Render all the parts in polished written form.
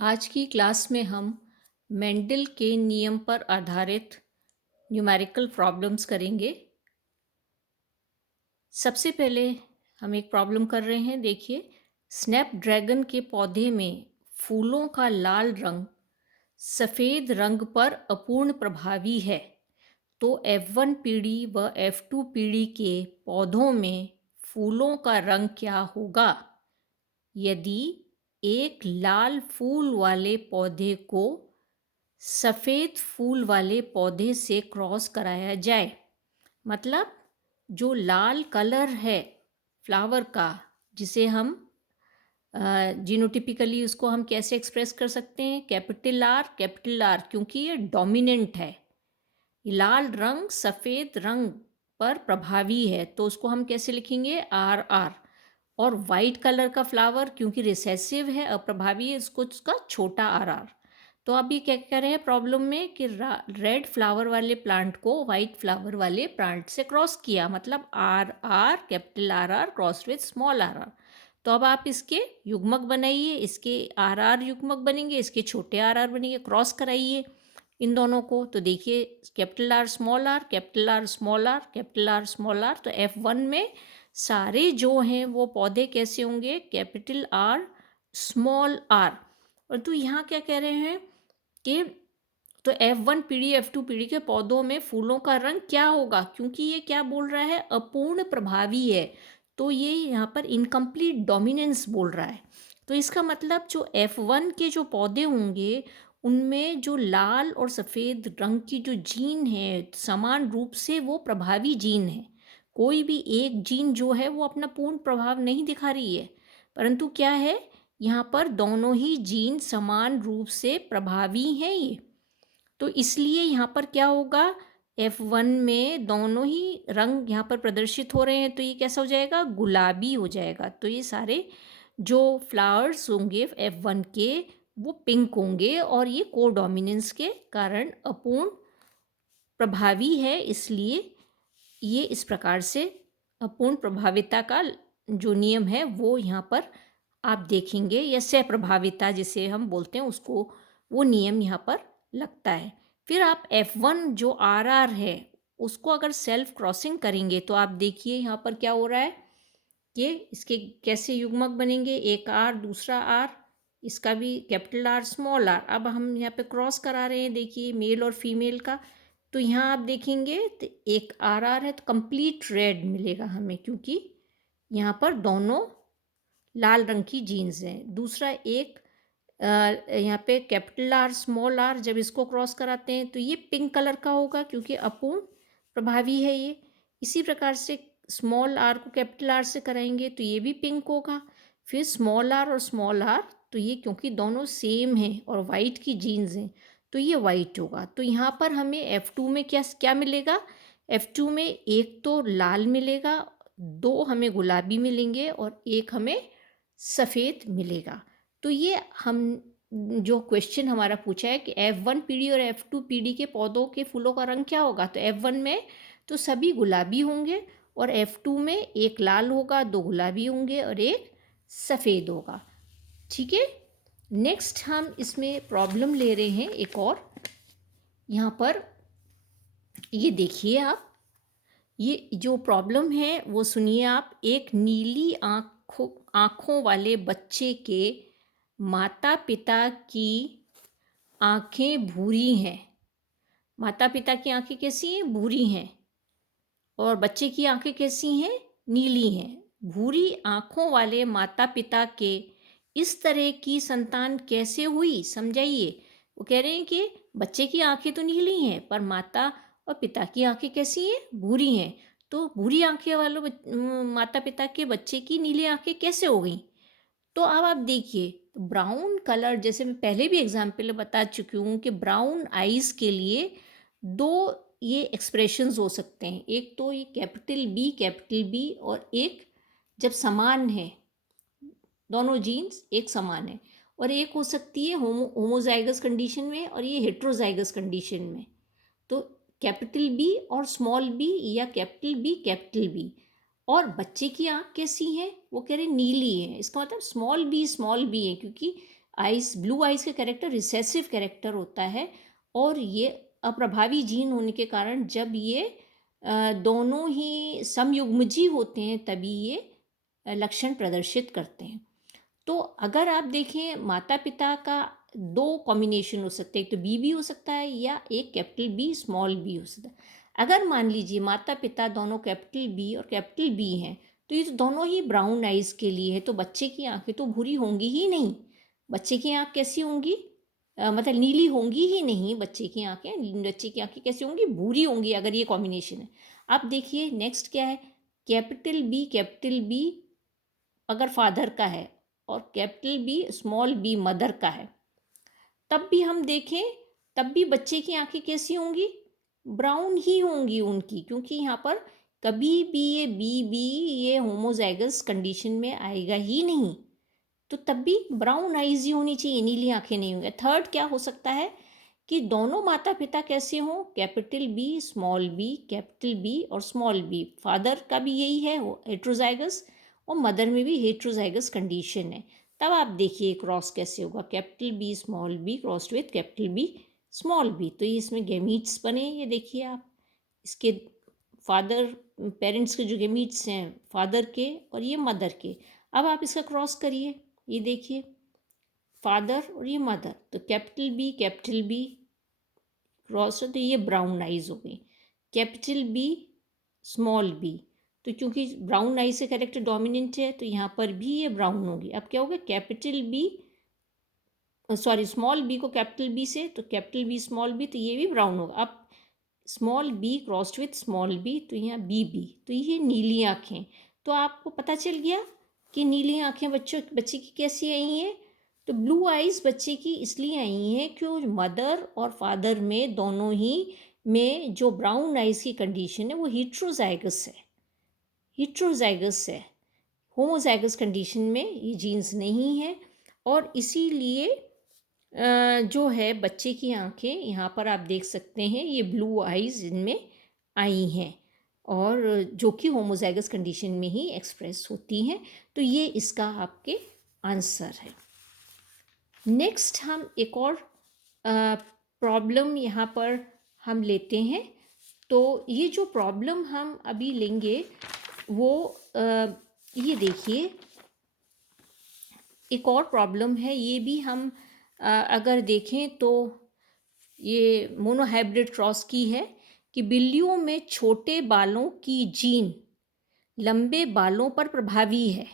आज की क्लास में हम मेंडल के नियम पर आधारित न्यूमेरिकल प्रॉब्लम्स करेंगे। सबसे पहले हम एक प्रॉब्लम कर रहे हैं। देखिए, स्नैपड्रैगन के पौधे में फूलों का लाल रंग सफ़ेद रंग पर अपूर्ण प्रभावी है। तो F1 पीढ़ी व F2 पीढ़ी के पौधों में फूलों का रंग क्या होगा यदि एक लाल फूल वाले पौधे को सफ़ेद फूल वाले पौधे से क्रॉस कराया जाए। मतलब जो लाल कलर है फ्लावर का, जिसे हम जीनोटिपिकली उसको हम कैसे एक्सप्रेस कर सकते हैं, कैपिटल आर, क्योंकि ये डोमिनेंट है। लाल रंग सफ़ेद रंग पर प्रभावी है, तो उसको हम कैसे लिखेंगे, आर आर। और वाइट कलर का फ्लावर क्योंकि रिसेसिव है, अप्रभावी है, इसको उसका छोटा आर आर। तो अब ये क्या कह रहे हैं प्रॉब्लम में कि रेड फ्लावर वाले प्लांट को वाइट फ्लावर वाले प्लांट से क्रॉस किया, मतलब R R, capital R R cross with small R R. तो अब आप इसके युग्मक बनाइए, इसके आर आर युग्मक बनेंगे, इसके छोटे आर आर बनेंगे, क्रॉस कराइए इन दोनों को। तो देखिए, capital R small R, capital R small R, capital R small R. तो F1 में सारे जो हैं वो पौधे कैसे होंगे, कैपिटल आर स्मॉल आर। और तो यहाँ क्या कह रहे हैं कि तो F1 पीढ़ी F2 पीढ़ी के पौधों में फूलों का रंग क्या होगा, क्योंकि ये क्या बोल रहा है, अपूर्ण प्रभावी है। तो ये यहाँ पर इनकम्प्लीट डोमिनेंस बोल रहा है। तो इसका मतलब जो F1 के जो पौधे होंगे उनमें जो लाल और सफ़ेद रंग की जो जीन है समान रूप से वो प्रभावी जीन है। कोई भी एक जीन जो है वो अपना पूर्ण प्रभाव नहीं दिखा रही है, परंतु क्या है, यहाँ पर दोनों ही जीन समान रूप से प्रभावी हैं ये। तो इसलिए यहाँ पर क्या होगा, F1 में दोनों ही रंग यहाँ पर प्रदर्शित हो रहे हैं, तो ये कैसा हो जाएगा, गुलाबी हो जाएगा। तो ये सारे जो फ्लावर्स होंगे F1 के वो पिंक होंगे, और ये कोडोमिनेंस के कारण अपूर्ण प्रभावी है, इसलिए ये इस प्रकार से अपूर्ण प्रभाविता का जो नियम है वो यहाँ पर आप देखेंगे, या सहप्रभाविता जिसे हम बोलते हैं उसको, वो नियम यहाँ पर लगता है। फिर आप F1 जो आर आर है उसको अगर सेल्फ क्रॉसिंग करेंगे तो आप देखिए यहाँ पर क्या हो रहा है कि इसके कैसे युग्मक बनेंगे, एक आर दूसरा आर, इसका भी कैपिटल आर स्मॉल आर। अब हम यहाँ पे क्रॉस करा रहे हैं, देखिए मेल और फीमेल का। तो यहाँ आप देखेंगे तो एक आर आर है तो कंप्लीट रेड मिलेगा हमें, क्योंकि यहाँ पर दोनों लाल रंग की जीन्स हैं। दूसरा एक यहाँ पे कैपिटल आर स्मॉल आर, जब इसको क्रॉस कराते हैं तो ये पिंक कलर का होगा क्योंकि अपूर्ण प्रभावी है ये। इसी प्रकार से स्मॉल आर को कैपिटल आर से कराएंगे तो ये भी पिंक होगा। फिर स्मॉल आर और स्मॉल आर, तो ये क्योंकि दोनों सेम हैं और वाइट की जीन्स हैं तो ये वाइट होगा। तो यहाँ पर हमें F2 में क्या क्या मिलेगा, F2 में एक तो लाल मिलेगा, दो हमें गुलाबी मिलेंगे और एक हमें सफ़ेद मिलेगा। तो ये हम जो क्वेश्चन हमारा पूछा है कि F1 पीढ़ी और F2 पीढ़ी के पौधों के फूलों का रंग क्या होगा, तो F1 में तो सभी गुलाबी होंगे, और F2 में एक लाल होगा, दो गुलाबी होंगे और एक सफ़ेद होगा। ठीक है, नेक्स्ट हम इसमें प्रॉब्लम ले रहे हैं एक और। यहाँ पर ये देखिए आप, ये जो प्रॉब्लम है वो सुनिए आप। एक नीली आँखों वाले बच्चे के माता पिता की आँखें भूरी हैं। माता पिता की आँखें कैसी हैं, भूरी हैं, और बच्चे की आँखें कैसी हैं, नीली हैं। भूरी आँखों वाले माता पिता के इस तरह की संतान कैसे हुई, समझाइए। वो कह रहे हैं कि बच्चे की आँखें तो नीली हैं पर माता और पिता की आँखें कैसी हैं, भूरी हैं। तो भूरी आँखें वालों माता पिता के बच्चे की नीली आँखें कैसे हो गई। तो अब आप देखिए, ब्राउन कलर, जैसे मैं पहले भी एग्जाम्पल बता चुकी हूँ कि ब्राउन आइज़ के लिए दो ये एक्सप्रेशंस हो सकते हैं। एक तो ये कैपिटल बी, और एक जब समान है, दोनों जीन्स एक समान है, और एक हो सकती है होमोजाइगस कंडीशन में और ये हेट्रोजाइगस कंडीशन में। तो कैपिटल बी और स्मॉल बी, या कैपिटल बी। और बच्चे की आँख कैसी है, वो कह रहे नीली है। इसका मतलब स्मॉल बी है, क्योंकि आइज़, ब्लू आइज़ का कैरेक्टर रिसेसिव कैरेक्टर होता है और ये अप्रभावी जीन होने के कारण जब ये दोनों ही समयुग्मजी होते हैं तभी ये लक्षण प्रदर्शित करते हैं। तो अगर आप देखें माता-पिता का 2 कॉम्बिनेशन हो सकते हैं, एक तो बी भी हो सकता है या एक कैपिटल बी, स्मॉल बी हो सकता है। अगर मान लीजिए माता-पिता दोनों कैपिटल बी और कैपिटल बी हैं, तो ये तो दोनों ही ब्राउन आइज़ के लिए है, तो बच्चे की आँखें तो भूरी होंगी ही नहीं। बच्चे की आँख कैसी होंगी? मतलब नीली होंगी ही नहीं बच्चे की आँखें, बच्चे की आँखें कैसी होंगी? भूरी होंगी अगर ये कॉम्बिनेशन है। अब देखिए नेक्स्ट क्या है? कैपिटल बी अगर फादर का है और capital B small B mother का है, तब भी हम देखें तब भी बच्चे की आंखें कैसी होंगी? ब्राउन ही होंगी उनकी, क्योंकि यहाँ पर कभी भी ये बी ये होमोजाइगस कंडीशन में आएगा ही नहीं। तो तब भी ब्राउन आइज ही होनी चाहिए, नीली आंखें नहीं होंगी। थर्ड क्या हो सकता है कि दोनों माता पिता कैसे हों? कैपिटल बी कैपिटल बी और स्मॉल बी। फादर का भी यही है हेट्रोजाइगस और मदर में भी हेट्रोजाइगस कंडीशन है। तब आप देखिए क्रॉस कैसे होगा, capital B small B crossed with capital B small B. तो ये इसमें गैमीट्स बने, ये देखिए आप इसके फादर पेरेंट्स के जो गैमीट्स हैं फादर के और ये मदर के। अब आप इसका क्रॉस करिए, ये देखिए फादर और ये मदर, तो कैपिटल बी क्रॉस है तो ये ब्राउन आइज हो गई। कैपिटल बी स्मॉल बी, तो क्योंकि ब्राउन आई से कैरेक्टर डोमिनेंट है तो यहाँ पर भी ये ब्राउन होगी। अब क्या होगा, capital B sorry small B को कैपिटल बी से, तो कैपिटल बी स्मॉल बी, तो ये भी ब्राउन होगा। अब small B crossed with small B, तो यहाँ बी, तो ये नीली आँखें। तो आपको पता चल गया कि नीली आँखें बच्चे की कैसी आई हैं। तो ब्लू आइज़ बच्चे की इसलिए आई हैं क्योंकि मदर और फादर में दोनों ही में जो ब्राउन आइज़ की कंडीशन है वो हीट्रोजाइगस है। होमोजाइगस कंडीशन में ये जीन्स नहीं है और इसीलिए जो है बच्चे की आंखें यहाँ पर आप देख सकते हैं ये ब्लू आइज़ इनमें आई हैं और जो कि होमोजाइगस कंडीशन में ही एक्सप्रेस होती हैं। तो ये इसका आपके आंसर है। नेक्स्ट हम एक और प्रॉब्लम यहाँ पर हम लेते हैं। तो ये जो प्रॉब्लम हम अभी लेंगे वो ये देखिए एक और प्रॉब्लम है। ये भी हम अगर देखें तो ये मोनोहाइब्रिड क्रॉस की है कि बिल्लियों में छोटे बालों की जीन लंबे बालों पर प्रभावी है।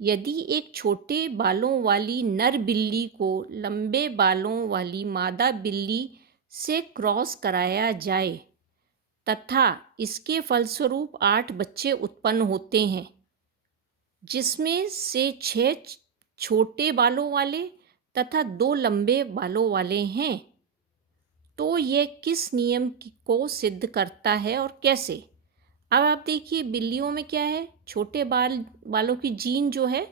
यदि एक छोटे बालों वाली नर बिल्ली को लंबे बालों वाली मादा बिल्ली से क्रॉस कराया जाए तथा इसके फलस्वरूप 8 बच्चे उत्पन्न होते हैं, जिसमें से 6 छोटे बालों वाले तथा 2 लंबे बालों वाले हैं, तो यह किस नियम को सिद्ध करता है और कैसे? अब आप देखिए बिल्लियों में क्या है, छोटे बालों की जीन जो है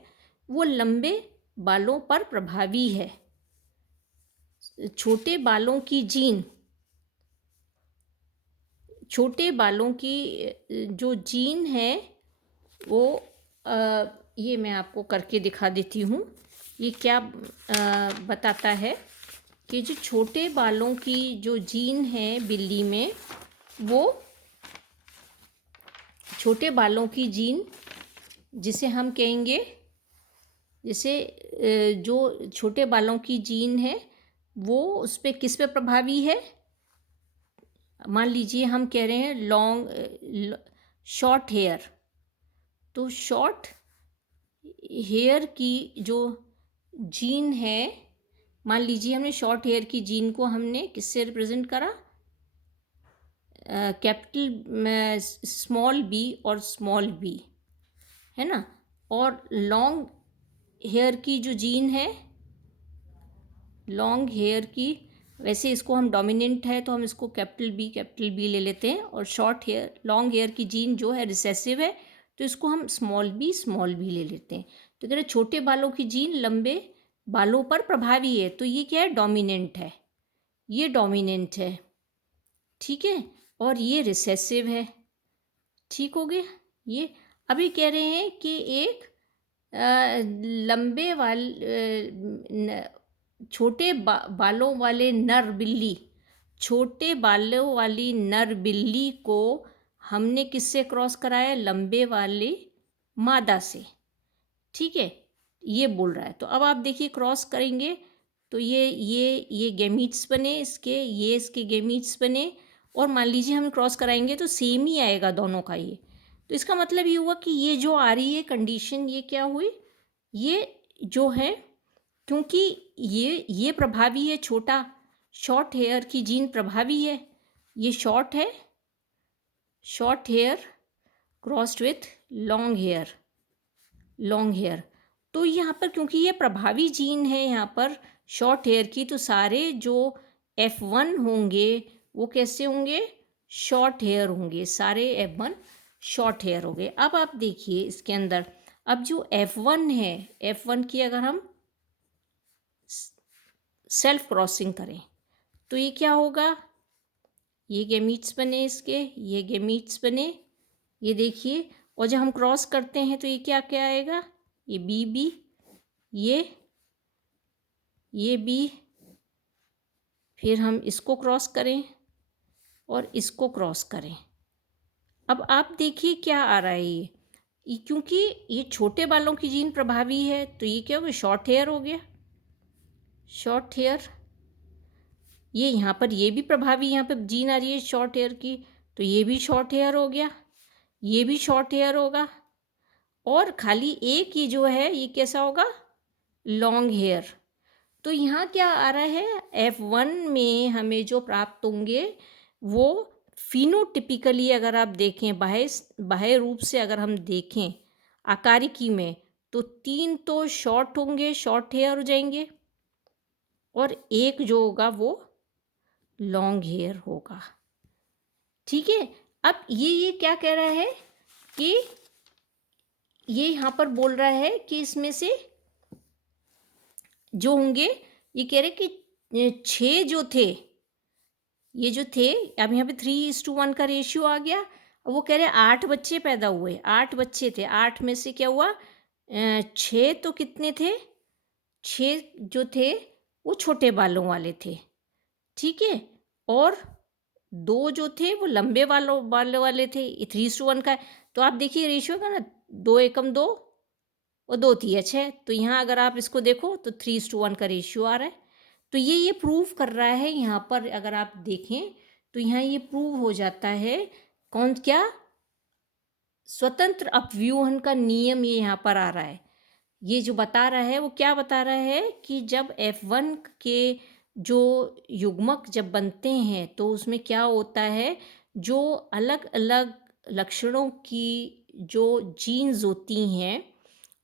वो लंबे बालों पर प्रभावी है। छोटे बालों की जो जीन है वो ये मैं आपको करके दिखा देती हूँ। ये क्या बताता है कि जो छोटे बालों की जो जीन है बिल्ली में, वो छोटे बालों की जीन जिसे हम कहेंगे, जैसे जो छोटे बालों की जीन है वो उस पर किस पे प्रभावी है। मान लीजिए हम कह रहे हैं शॉर्ट हेयर, तो शॉर्ट हेयर की जो जीन है, मान लीजिए हमने शॉर्ट हेयर की जीन को हमने किससे रिप्रेजेंट करा, कैपिटल स्मॉल बी और स्मॉल बी, है ना। और लॉन्ग हेयर की जो जीन है, लॉन्ग हेयर की, वैसे इसको हम डोमिनेंट है तो हम इसको कैपिटल बी ले लेते हैं, और लॉन्ग हेयर की जीन जो है रिसेसिव है तो इसको हम स्मॉल बी ले लेते हैं। तो कह रहे छोटे बालों की जीन लंबे बालों पर प्रभावी है, तो ये क्या है, डोमिनेंट है, ये डोमिनेंट है, ठीक है, और ये रिसेसिव है, ठीक हो गया। ये अभी कह रहे हैं कि एक लंबे छोटे बालों वाले नर बिल्ली, छोटे बालों वाली नर बिल्ली को हमने किससे क्रॉस कराया? लंबे वाले मादा से। ठीक है, ये बोल रहा है। तो अब आप देखिए क्रॉस करेंगे तो ये गैमीट्स बने इसके, ये इसके गैमीट्स बने, और मान लीजिए हम क्रॉस कराएंगे तो सेम ही आएगा दोनों का ये। तो इसका मतलब ये हुआ कि ये जो आ रही है कंडीशन, ये क्या हुई? ये जो है, क्योंकि ये प्रभावी है, छोटा शॉर्ट हेयर की जीन प्रभावी है, ये शॉर्ट है, short hair crossed with long hair, long hair. तो यहाँ पर क्योंकि ये प्रभावी जीन है यहाँ पर शॉर्ट हेयर की, तो सारे जो F1 होंगे वो कैसे होंगे? शॉर्ट हेयर होंगे, सारे F1 शॉर्ट हेयर हो गए। अब आप देखिए इसके अंदर, अब जो F1 है, F1 की अगर हम सेल्फ क्रॉसिंग करें तो ये क्या होगा? ये गैमीट्स बने इसके, ये गैमीट्स बने, ये देखिए। और जब हम क्रॉस करते हैं तो ये क्या क्या आएगा? ये बी, ये बी, फिर हम इसको क्रॉस करें और इसको क्रॉस करें। अब आप देखिए क्या आ रहा है ये क्योंकि ये छोटे बालों की जीन प्रभावी है तो ये क्या हो गया? शॉर्ट हेयर हो गया, शॉर्ट हेयर। ये यहाँ पर ये भी प्रभावी, यहाँ पर जीन आ रही है शॉर्ट हेयर की, तो ये भी शॉर्ट हेयर हो गया, ये भी शॉर्ट हेयर होगा। और खाली एक ये जो है ये कैसा होगा? Long hair. तो यहाँ क्या आ रहा है? F1 में हमें जो प्राप्त होंगे वो फिनोटिपिकली अगर आप देखें, बाह्य रूप से अगर हम देखें आकारिकी में, तो 3 तो शॉर्ट होंगे, शॉर्ट हेयर हो जाएंगे, और एक जो होगा वो लॉन्ग हेयर होगा। ठीक है, अब ये क्या कह रहा है कि ये यहाँ पर बोल रहा है कि इसमें से जो होंगे, ये कह रहे कि 6 जो थे, ये जो थे, अब यहाँ पे 3:1 का रेशियो आ गया। अब वो कह रहे 8 बच्चे पैदा हुए, 8 बच्चे थे, 8 में से क्या हुआ? 6 तो कितने थे? 6 जो थे वो छोटे बालों वाले थे, ठीक है, और 2 जो थे वो लंबे बालों वाले थे। ये 3:1 का है। तो आप देखिए रेशियो का ना, 2 एकम 2 और 2 तिया 6। तो यहाँ अगर आप इसको देखो तो 3:1 का रेशियो आ रहा है। तो ये प्रूव कर रहा है यहाँ पर, अगर आप देखें तो यहाँ ये प्रूव हो जाता है कौन क्या? स्वतंत्र अपव्यूहन का नियम ये यहाँ पर आ रहा है। ये जो बता रहा है वो क्या बता रहा है कि जब F1 के जो युग्मक जब बनते हैं तो उसमें क्या होता है, जो अलग अलग लक्षणों की जो जीन्स होती हैं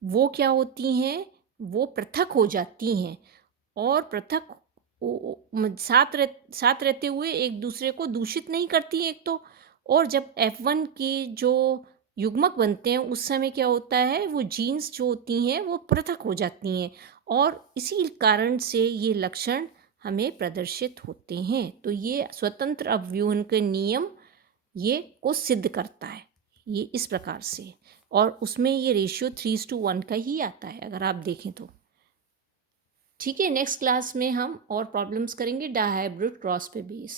वो क्या होती हैं? वो पृथक हो जाती हैं, और पृथक साथ रहते हुए एक दूसरे को दूषित नहीं करती हैं एक तो। और जब F1 की जो युग्मक बनते हैं उस समय क्या होता है, वो जीन्स जो होती हैं वो पृथक हो जाती हैं, और इसी कारण से ये लक्षण हमें प्रदर्शित होते हैं। तो ये स्वतंत्र अपव्यूहन के नियम ये को सिद्ध करता है, ये इस प्रकार से। और उसमें ये रेशियो 3:1 का ही आता है अगर आप देखें तो। ठीक है, नेक्स्ट क्लास में हम और प्रॉब्लम्स करेंगे डायहाइब्रिड क्रॉस पे बेस।